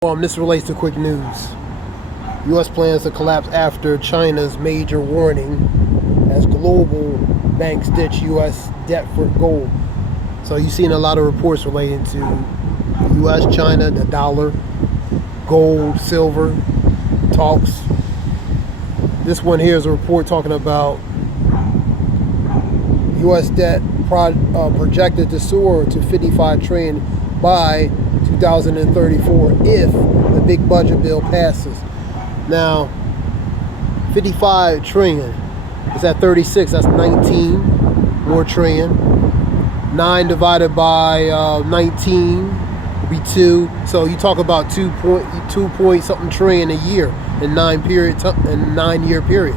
This relates to quick news. U.S. plans to collapse after China's major warning as global banks ditch U.S. debt for gold. So you've seen a lot of reports relating to U.S., China, the dollar, gold, silver, talks. This one here is a report talking about U.S. debt projected to soar to $55 trillion by 2034 if the big budget bill passes. Now, 55 trillion is at 36. That's 19 more trillion. 9 divided by 19 would be 2. So you talk about 2 point something trillion a year in 9-year period,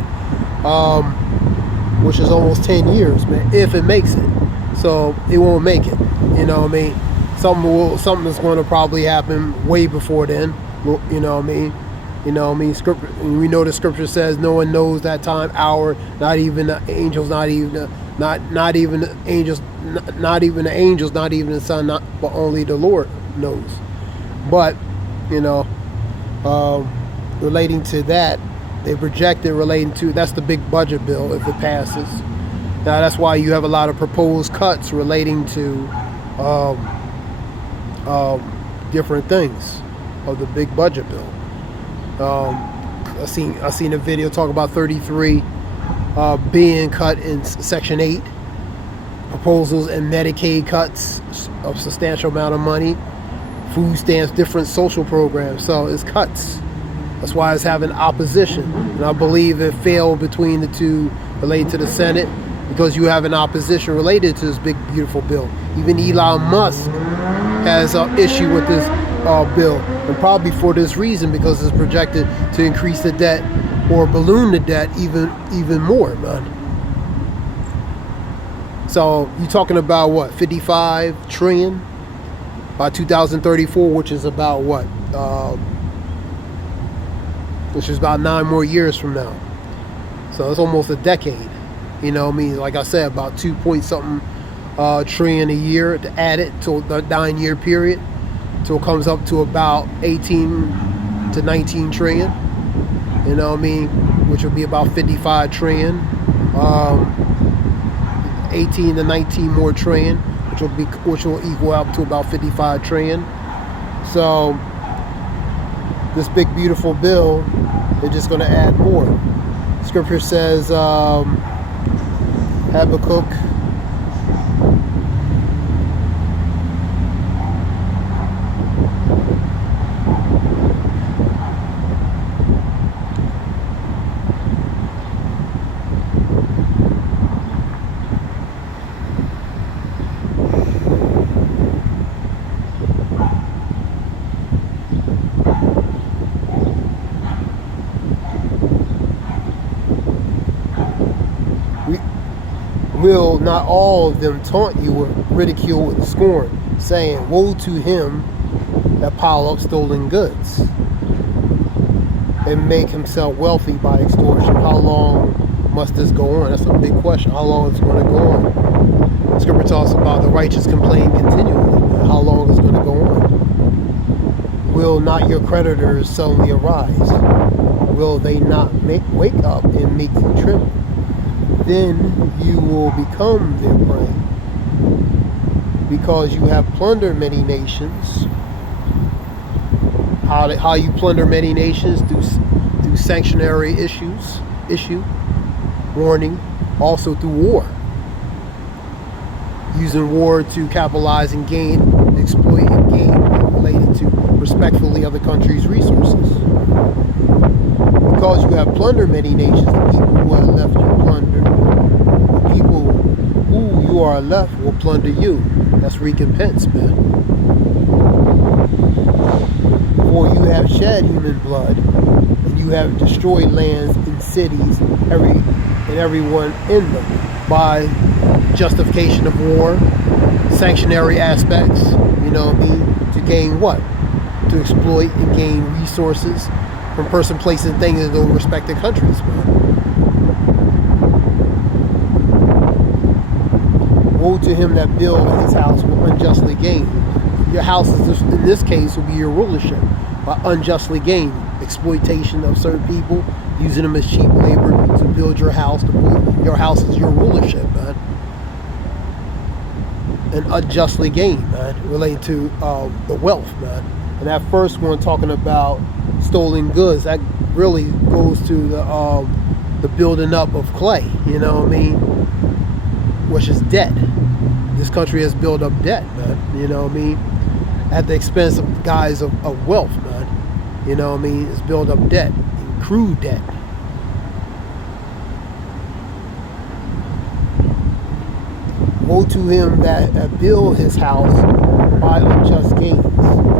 which is almost 10 years, man. If it makes it, so it won't make it. You know what I mean? Something's going to probably happen way before then. You know what I mean? You know what I mean? Scripture, we know the scripture says no one knows that time, hour, not even the angels, not even the angels, not even the Son, but only the Lord knows. But relating to that, they projected relating to that's the big budget bill if it passes. Now that's why you have a lot of proposed cuts relating to different things of the big budget bill. I seen a video talk about 33 being cut in Section 8, proposals and Medicaid cuts of substantial amount of money, food stamps, different social programs. So it's cuts. That's why it's having opposition, and I believe it failed between the two related to the Senate because you have an opposition related to this big beautiful bill. Even Elon Musk has an issue with this bill, and probably for this reason, because it's projected to increase the debt or balloon the debt even more, man. So you're talking about what, 55 trillion by 2034, which is about what, which is about 9 more years from now. So it's almost a decade. You know what I mean? Like I said, about 2 point something trillion a year to add it to the 9-year period, so it comes up to about 18 to 19 trillion. You know what I mean? Which would be about 55 trillion. 18 to 19 more trillion, which will equal up to about 55 trillion. So this big beautiful bill, they're just going to add more. Scripture says, Habakkuk will not all of them taunt you with ridicule and scorn, saying, woe to him that pile up stolen goods and make himself wealthy by extortion. How long must this go on? That's a big question. How long is it going to go on? Scripture talks about the righteous complain continually. How long is it going to go on? Will not your creditors suddenly arise? Will they not wake up and make you tremble? Then you will become their prey, because you have plundered many nations. How you plunder many nations? Through sanctuary issue, warning, also through war. Using war to capitalize and gain, exploit and gain related to respectfully other countries' resources. Because you have plundered many nations, the people who are left you plunder. The people who you are left will plunder you. That's recompense, man. For you have shed human blood, and you have destroyed lands and cities, and everyone in them, by justification of war, sanctuary aspects, you know what I mean, to gain what? To exploit and gain resources from person, place, and things in those respective countries, man. Woe to him that build his house will unjustly gain. your house is, in this case, will be your rulership by unjustly gained exploitation of certain people, using them as cheap labor to build your house. Your house is your rulership, man. And unjustly gained, man, related to the wealth, man. And that first one talking about stolen goods, that really goes to the building up of clay, you know what I mean? Which is debt. This country has built up debt, man, you know what I mean? At the expense of guys of wealth, man. You know what I mean? It's built up debt, accrued debt. Woe to him that build his house by unjust gains.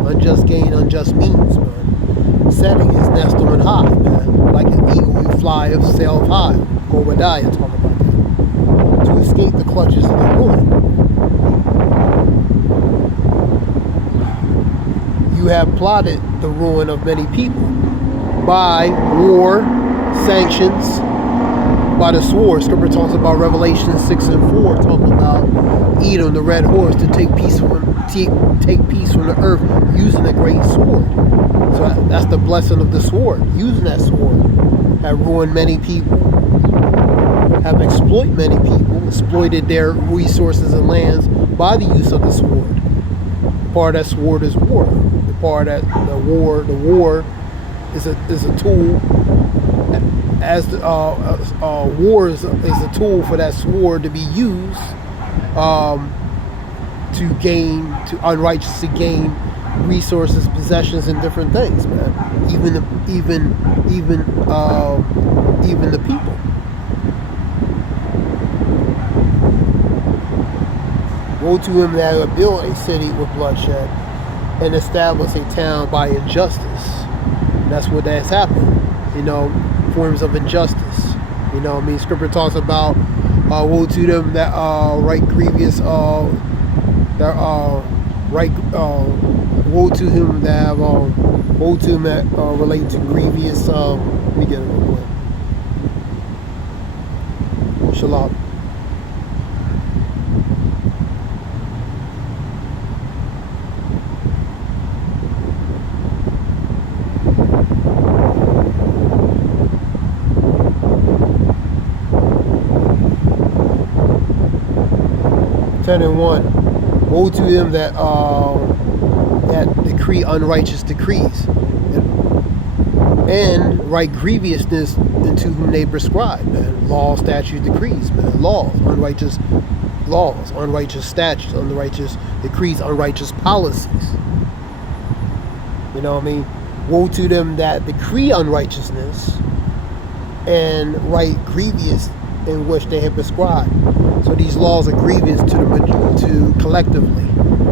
Unjust gain, unjust means, man. Setting his nest on high, man. Like an eagle who flieth, saileth high. Obadiah talk about that. To escape the clutches of the ruin. You have plotted the ruin of many people by war, sanctions, by the sword. Scripture talks about Revelation 6 and 4, talking about Edom, the red horse, to take peace from the earth using a great sword. So that's the blessing of the sword. Using that sword have ruined many people, have exploited many people, exploited their resources and lands by the use of the sword. Part of that sword is war. The part of that the war is a tool. As war is a tool for that sword to be used to unrighteously gain resources, possessions, and different things, man. Even the people. Woe to him that would build a city with bloodshed and establish a town by injustice. And that's what has happened. You know, forms of injustice. You know what I mean? Scripture talks about woe to them that right grievous woe to him that have woe to him that relate to grievous let me get it real quick. Shalom. And 1. Woe to them that decree unrighteous decrees and write grievousness into whom they prescribe, man. Law, statutes, decrees, man. Laws, unrighteous statutes, unrighteous decrees, unrighteous policies. You know what I mean? Woe to them that decree unrighteousness and write grievous in which they have prescribed. So these laws are grievous to collectively,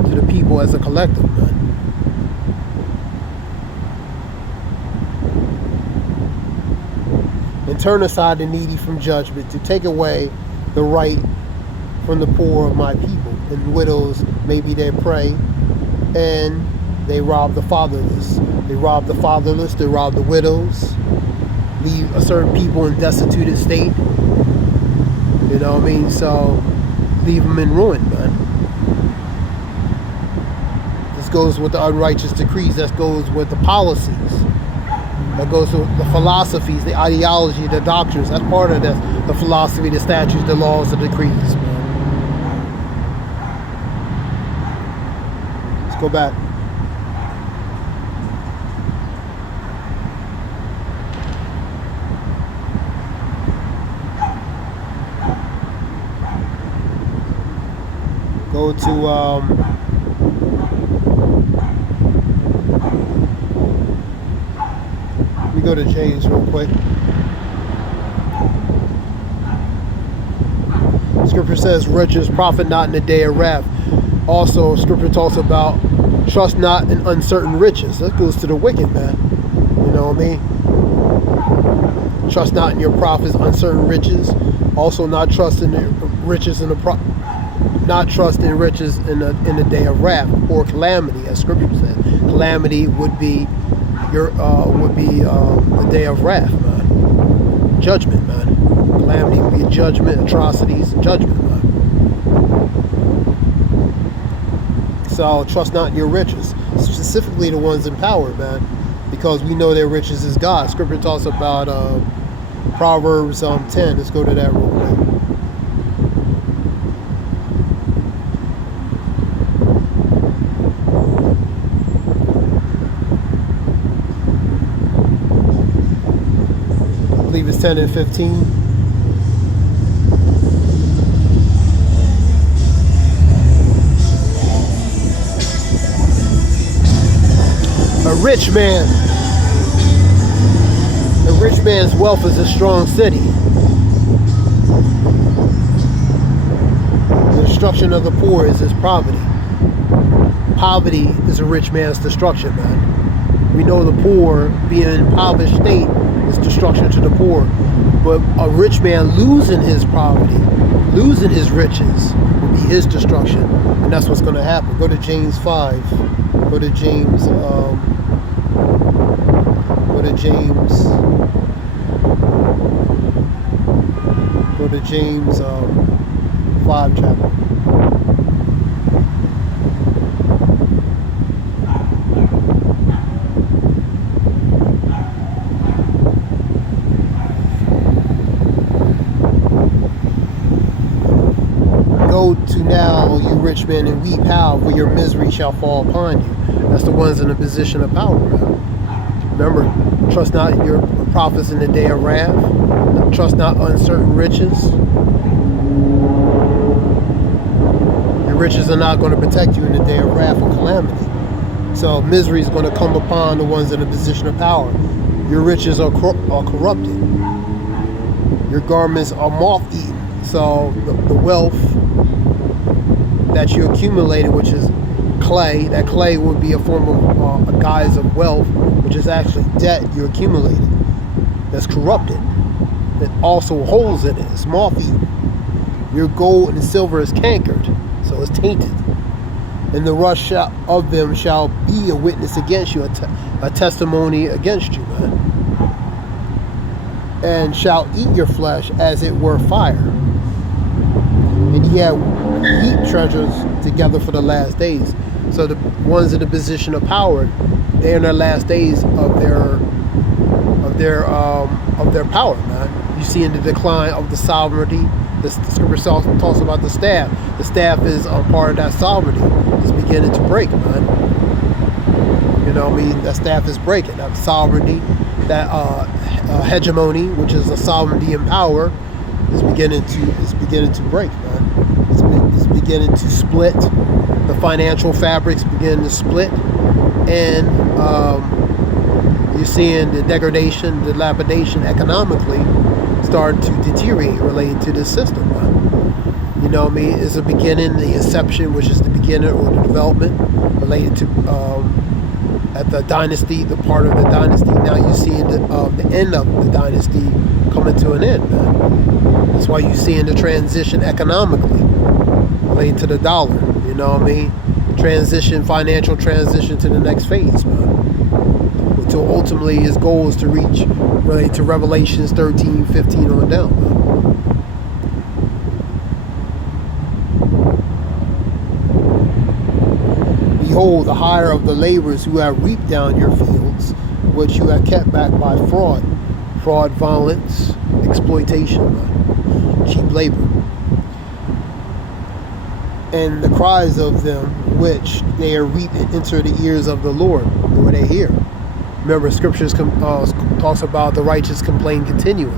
to the people as a collective, man. And turn aside the needy from judgment, to take away the right from the poor of my people. And widows may be their prey, and they rob the fatherless. They rob the fatherless, they rob the widows, leave a certain people in destitute state. You know what I mean? So, leave them in ruin, man. This goes with the unrighteous decrees. That goes with the policies. That goes with the philosophies, the ideology, the doctrines. That's part of the philosophy, the statutes, the laws, the decrees, man. Let's go back. Go to let me go to James real quick. Scripture says, riches profit not in the day of wrath. Also, Scripture talks about trust not in uncertain riches. That goes to the wicked, man. You know what I mean? Trust not in your profits, uncertain riches. Also, not trust in the riches in the not trust in riches in the day of wrath or calamity, as Scripture says. Calamity would be the day of wrath, man. Judgment, man. Calamity would be judgment, atrocities, judgment, man. So trust not in your riches, specifically the ones in power, man, because we know their riches is God. Scripture talks about Proverbs 10. Let's go to that real quick. I believe it's 10 and 15. A rich man's wealth is a strong city. The destruction of the poor is his poverty. Poverty is a rich man's destruction, man. We know the poor, being in an impoverished state, is destruction to the poor. But a rich man losing his poverty, losing his riches, will be his destruction. And that's what's going to happen. Go to James 5. Go to James 5 chapter. Go to now, you rich men, and weep how, for your misery shall fall upon you. That's the ones in a position of power, man. Remember, trust not your prophets in the day of wrath. Trust not uncertain riches. Your riches are not going to protect you in the day of wrath or calamity. So misery is going to come upon the ones in a position of power. Your riches are corrupted. Your garments are moth-eaten. So the wealth that you accumulated, which is clay, that clay would be a form of a guise of wealth, which is actually debt you accumulated. That's corrupted. It also holes in it. It's moth-eaten. Your gold and silver is cankered, so it's tainted. And the rush of them shall be a witness against you, a testimony against you, man. And shall eat your flesh as it were fire. And ye have heaped treasures together for the last days. So the ones in the position of power, they're in their last days of their power, man. You see in the decline of the sovereignty. The scripture talks about the staff. The staff is a part of that sovereignty. It's beginning to break, man. You know what I mean? That staff is breaking. That sovereignty, that hegemony, which is a sovereignty and power, is beginning to break, man. It's beginning to split. The financial fabric's beginning to split, and you're seeing the degradation, the dilapidation economically start to deteriorate related to this system, man. You know what I mean? It's a beginning, the inception, which is the beginning or the development related to at the dynasty, the part of the dynasty. Now you're seeing the end of the dynasty coming to an end, man. That's why you're seeing the transition economically related to the dollar. You know what I mean? Financial transition to the next phase, man. Until ultimately his goal is to reach related to Revelations 13, 15 on down, man. Behold, the hire of the laborers who have reaped down your fields, which you have kept back by fraud, violence, exploitation, cheap labor, and the cries of them which they are reaping enter the ears of the Lord, where they hear. Remember, scriptures talks about the righteous complain continually.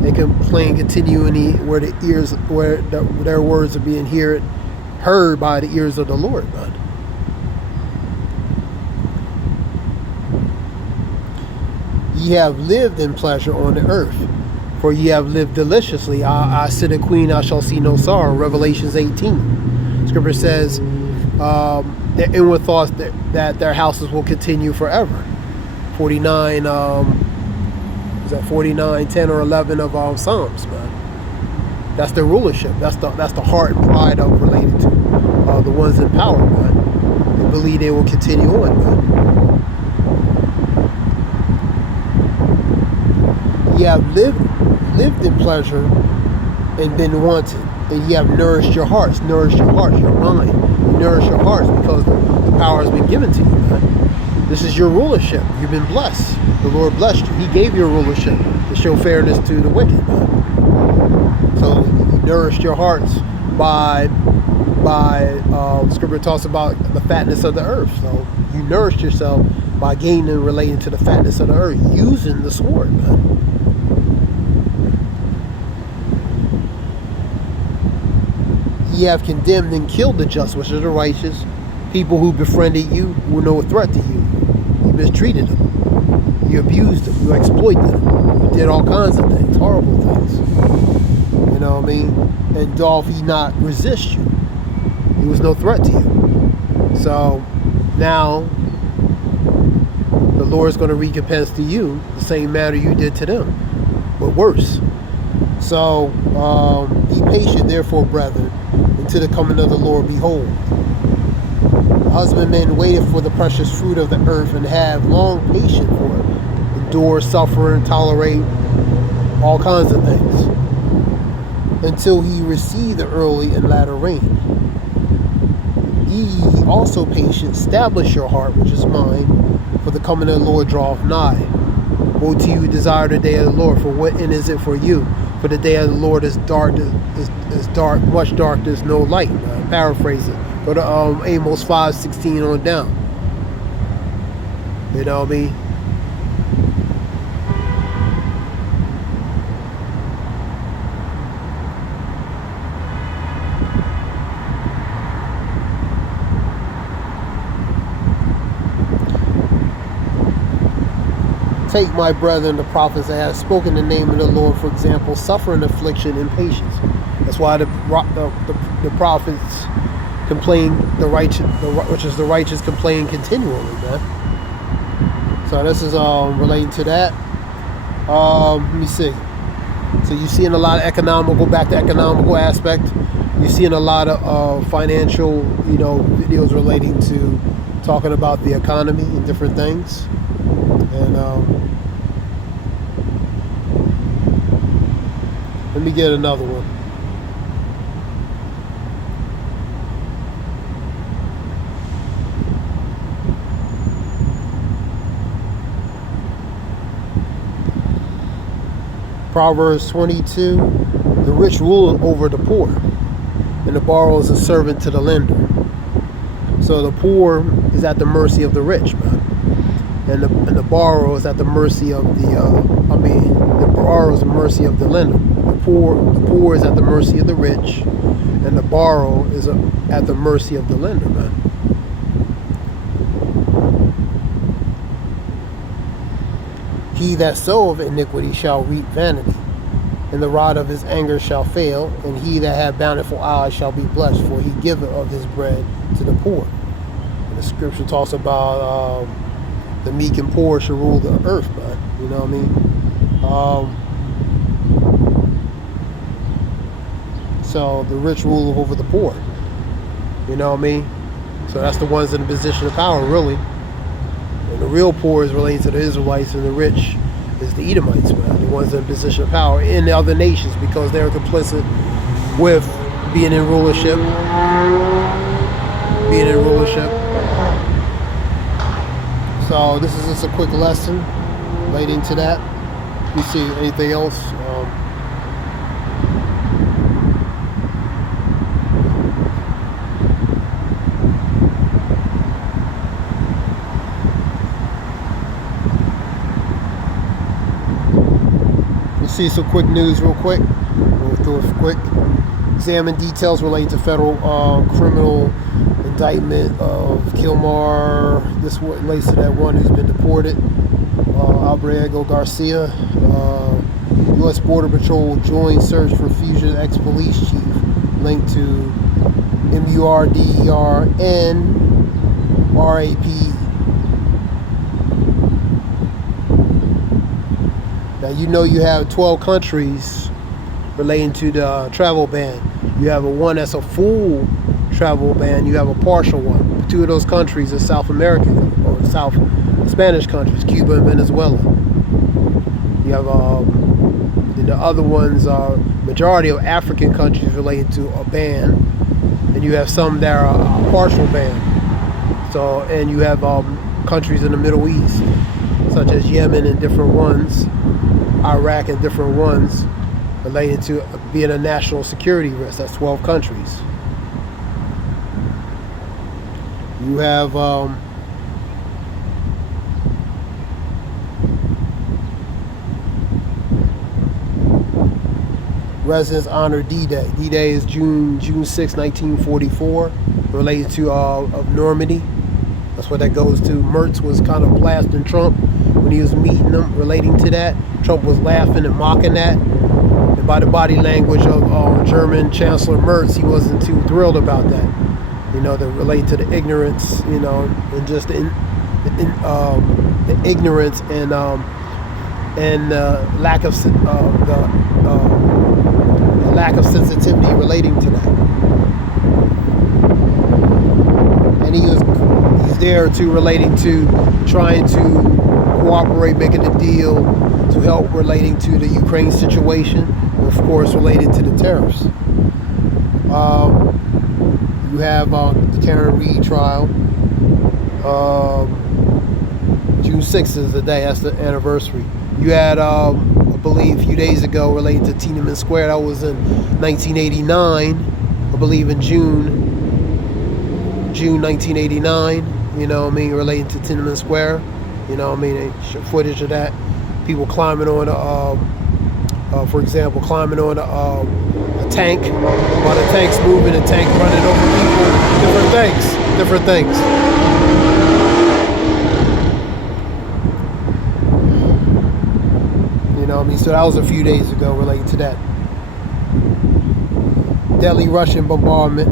They complain continually where their words are being heard by the ears of the Lord, man. Ye have lived in pleasure on the earth, for ye have lived deliciously. I sit a queen, I shall see no sorrow. Revelations 18. Scripture says their inward thoughts that their houses will continue forever. 49, is that 49, 10 or 11 of Psalms, man. That's their rulership. That's the heart and pride of related to the ones in power, man. They believe they will continue on, man. Ye have lived in pleasure and been wanted, and ye have nourished your hearts, your mind. You nourish your hearts because the power has been given to you, man. This is your rulership. You've been blessed. The Lord blessed you. He gave you a rulership to show fairness to the wicked, man. So you nourished your hearts by Scripture talks about the fatness of the earth. So you nourished yourself by gaining and relating to the fatness of the earth, using the sword, man. Ye have condemned and killed the just, which are the righteous. People who befriended you were no threat to you. You mistreated them. You abused them. You exploited them. You did all kinds of things, horrible things. You know what I mean? And doth he not resist you? He was no threat to you. So now the Lord is going to recompense to you the same manner you did to them, but worse. So be patient, therefore, brethren, until the coming of the Lord. Behold, the husbandmen waited for the precious fruit of the earth and have long patience for it. Endure, suffer, and tolerate all kinds of things until he receive the early and latter rain. Ye also patient, establish your heart, which is mine, for the coming of the Lord draweth nigh. Woe to you who desire the day of the Lord, for what end is it for you? For the day of the Lord is dark, much darkness, no light. Paraphrase it. Go to Amos 5:16 on down. You know what I mean? Take, my brethren, the prophets that have spoken the name of the Lord, for example, suffering, affliction, and patience. That's why the prophets complain, which is the righteous complain continually, man. So this is relating to that. Let me see. So you're seeing a lot of economical, back to economical aspect. You're seeing a lot of financial, videos relating to talking about the economy and different things. And let me get another one. Proverbs 22, the rich rule over the poor, and the borrower is a servant to the lender. So the poor is at the mercy of the rich, man. And the borrower is at the mercy of the borrower is at the mercy of the lender. The poor is at the mercy of the rich, and the borrower is at the mercy of the lender, man. He that soweth iniquity shall reap vanity, and the rod of his anger shall fail, and he that hath bountiful eyes shall be blessed, for he giveth of his bread to the poor. And the scripture talks about the meek and poor shall rule the earth, man. You know what I mean? So the rich rule over the poor. You know what I mean? So that's the ones in a position of power, really. And the real poor is related to the Israelites, and the rich is the Edomites, man. The ones in a position of power in the other nations, because they're complicit with being in rulership. So this is just a quick lesson relating to that. Let me see anything else. Let's see some quick news real quick. We'll go through it quick. Examine details relating to federal criminal indictment of Kilmar. This relates to that one who's been deported, Albrego Garcia. U.S. Border Patrol joins search for fugitive ex-police chief linked to MURDERN-RAP. Now you have 12 countries relating to the travel ban. You have one that's a full travel ban, you have a partial one. Two of those countries are South American or South Spanish countries, Cuba and Venezuela. You have the other ones are majority of African countries related to a ban. and you have some that are a partial ban. So, and you have countries in the Middle East, such as Yemen and different ones, Iraq and different ones, related to being a national security risk. That's 12 countries. You have residents honor D-Day. D-Day is June 6, 1944, related to of Normandy. That's what that goes to. Mertz was kind of blasting Trump when he was meeting them, relating to that. Trump was laughing and mocking that. And by the body language of German Chancellor Mertz, he wasn't too thrilled about that. You know, that relate to the ignorance, you know, and just the ignorance and lack of lack of sensitivity relating to that. And he's there to relating to trying to cooperate, making a deal to help relating to the Ukraine situation, and of course related to the tariffs. You have the Karen Reed trial. June 6th is the day, that's the anniversary. You had, I believe, a few days ago related to Tiananmen Square. That was in 1989, I believe in June 1989, you know what I mean, related to Tiananmen Square. You know what I mean, they show footage of that. People climbing on for example, climbing on a tank, while the tank's moving, the tank running over people, different things. You know what I mean? So that was a few days ago related to that. Deadly Russian bombardment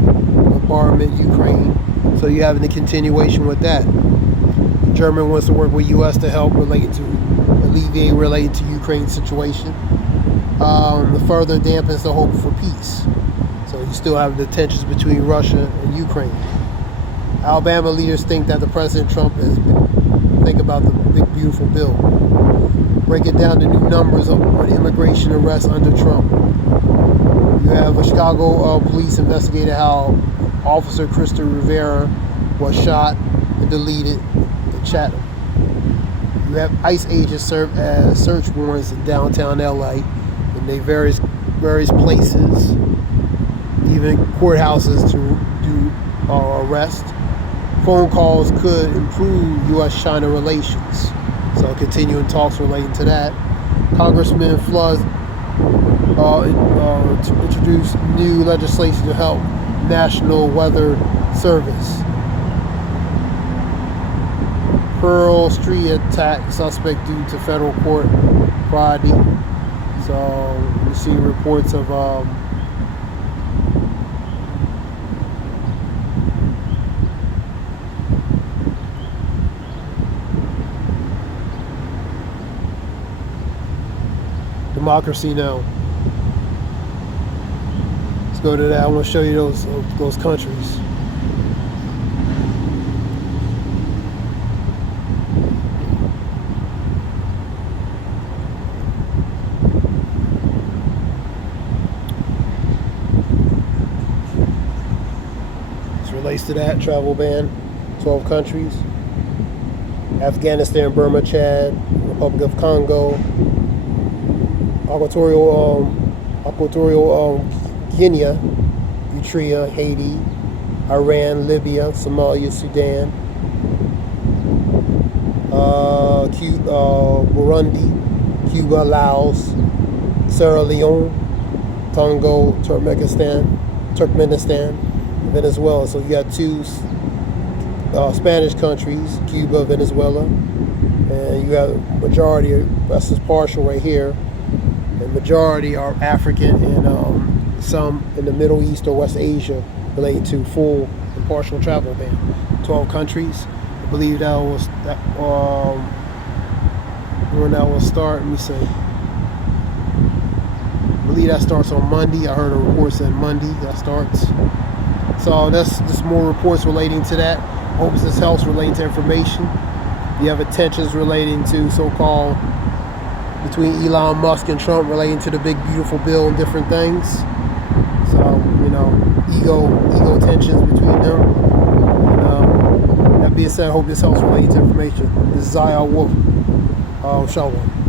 Ukraine. So you're having the continuation with that. Germany wants to work with U.S. to help alleviate related to Ukraine's situation. The further dampens the hope for peace. So you still have the tensions between Russia and Ukraine. Alabama leaders think that the President Trump think about the big beautiful bill. Breaking down the new numbers on immigration arrests under Trump. You have a Chicago police investigated how Officer Christopher Rivera was shot and deleted in Chatham. You have ICE agents serve as search warrants in downtown LA. And they various places, even courthouses, to do arrest. Phone calls could improve U.S.-China relations. So continuing talks relating to that. Congressman Flood to introduce new legislation to help National Weather Service. Pearl Street attack suspect due to federal court Friday. So you see reports of Democracy Now. Let's go to that. I want to show you those countries. Relates to that travel ban, 12 countries: Afghanistan, Burma, Chad, Republic of Congo, Equatorial Guinea, Eritrea, Haiti, Iran, Libya, Somalia, Sudan, Burundi, Cuba, Laos, Sierra Leone, Congo, Turkmenistan, Venezuela. So you got two Spanish countries, Cuba, Venezuela, and you have majority, that's just partial right here, and majority are African and some in the Middle East or West Asia related to full and partial travel ban. 12 countries. I believe that was when that will start. Let me see. I believe that starts on Monday. I heard a report said Monday that starts. So that's just more reports relating to that. Hopes this helps relating to information. You have tensions relating to so-called between Elon Musk and Trump relating to the big beautiful bill and different things. So, you know, ego tensions between them. And that being said, I hope this helps relate to information. This is Zayal Wolf. Shalom.